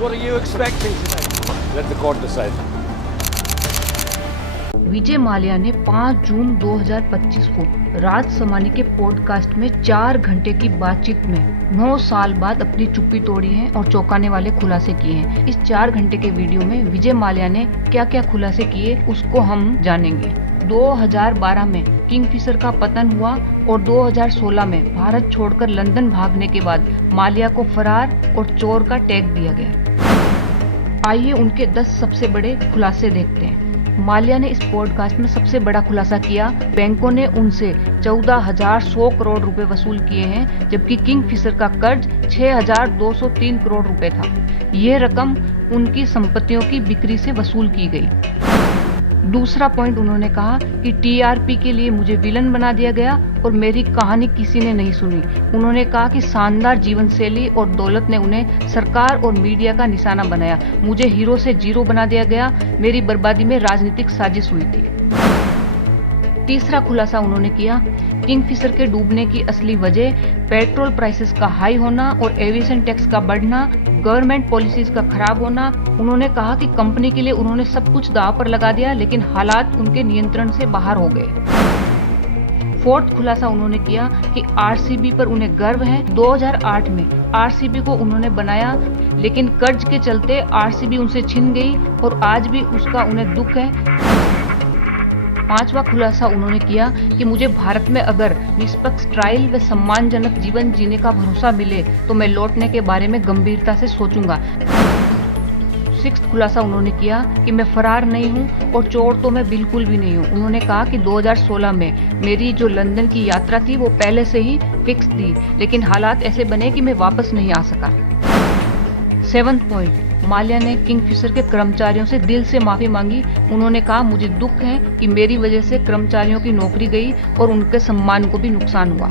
What are you expecting today? Let the court decide. Vijay Mallya ने 5 जून 2025 को राज समानी के पॉडकास्ट में 4 घंटे की बातचीत में 9 साल बाद अपनी चुप्पी तोड़ी है और चौंकाने वाले खुलासे किए हैं। इस 4 घंटे के वीडियो में विजय माल्या ने क्या क्या खुलासे किए उसको हम जानेंगे। 2012 में किंगफिशर का पतन हुआ और 2016 में भारत छोड़कर लंदन भागने के बाद माल्या को फरार और चोर का टैग दिया गया। आइए उनके 10 सबसे बड़े खुलासे देखते हैं। माल्या ने इस पॉडकास्ट में सबसे बड़ा खुलासा किया, बैंकों ने उनसे 14,100 करोड़ रुपए वसूल किए हैं, जबकि किंगफिशर का कर्ज 6,203 करोड़ रुपए था। यह रकम उनकी संपत्तियों की बिक्री से वसूल की गई। दूसरा पॉइंट उन्होंने कहा कि टीआरपी के लिए मुझे विलन बना दिया गया और मेरी कहानी किसी ने नहीं सुनी। उन्होंने कहा कि शानदार जीवन शैली और दौलत ने उन्हें सरकार और मीडिया का निशाना बनाया। मुझे हीरो से जीरो बना दिया गया। मेरी बर्बादी में राजनीतिक साजिश हुई थी। तीसरा खुलासा उन्होंने किया, किंगफिशर के डूबने की असली वजह पेट्रोल प्राइसेस का हाई होना और एविएशन टैक्स का बढ़ना, गवर्नमेंट पॉलिसीज का खराब होना। उन्होंने कहा कि कंपनी के लिए उन्होंने सब कुछ दांव पर लगा दिया, लेकिन हालात उनके नियंत्रण से बाहर हो गए। फोर्थ खुलासा उन्होंने किया कि आरसीबी पर उन्हें गर्व है। 2008 में आरसीबी को उन्होंने बनाया, लेकिन कर्ज के चलते आरसीबी उनसे छिन गई और आज भी उसका उन्हें दुख है। पांचवा खुलासा उन्होंने किया कि मुझे भारत में अगर निष्पक्ष ट्रायल व सम्मानजनक जीवन जीने का भरोसा मिले तो मैं लौटने के बारे में गंभीरता से सोचूंगा। सिक्स्थ खुलासा उन्होंने किया कि मैं फरार नहीं हूं और चोर तो मैं बिल्कुल भी नहीं हूं। उन्होंने कहा कि 2016 में मेरी जो लंदन की यात्रा थी वो पहले से ही फिक्स थी, लेकिन हालात ऐसे बने कि मैं वापस नहीं आ सका। सेवंथ पॉइंट, माल्या ने किंगफिशर के कर्मचारियों से दिल से माफी मांगी। उन्होंने कहा मुझे दुख है कि मेरी वजह से कर्मचारियों की नौकरी गई और उनके सम्मान को भी नुकसान हुआ।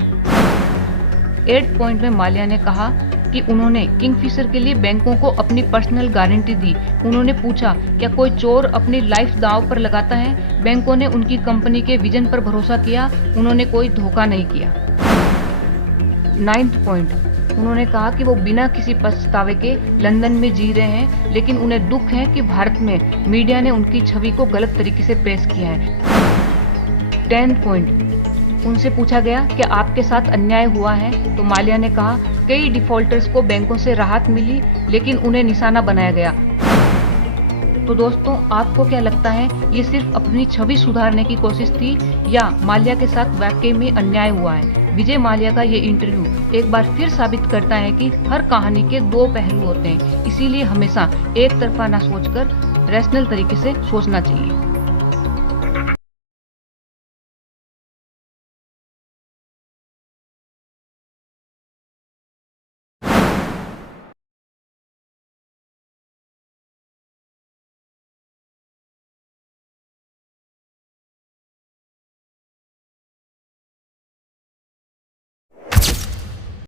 8 पॉइंट में माल्या ने कहा कि उन्होंने किंगफिशर के लिए बैंकों को अपनी पर्सनल गारंटी दी। उन्होंने पूछा क्या कोई चोर अपनी लाइफ दांव पर लगाता है। बैंकों ने उनकी कंपनी के विजन पर भरोसा किया, उन्होंने कोई धोखा नहीं किया। 9th पॉइंट, उन्होंने कहा कि वो बिना किसी पछतावे के लंदन में जी रहे हैं, लेकिन उन्हें दुख है कि भारत में मीडिया ने उनकी छवि को गलत तरीके से पेश किया है। 10th पॉइंट, उनसे पूछा गया कि आपके साथ अन्याय हुआ है, तो माल्या ने कहा कई डिफॉल्टर्स को बैंकों से राहत मिली, लेकिन उन्हें निशाना बनाया गया। तो दोस्तों, आपको क्या लगता है, ये सिर्फ अपनी छवि सुधारने की कोशिश थी या माल्या के साथ वाकई में अन्याय हुआ है? विजय माल्या का ये इंटरव्यू एक बार फिर साबित करता है कि हर कहानी के 2 पहलू होते हैं, इसीलिए हमेशा एक तरफा ना सोचकर रैशनल तरीके से सोचना चाहिए।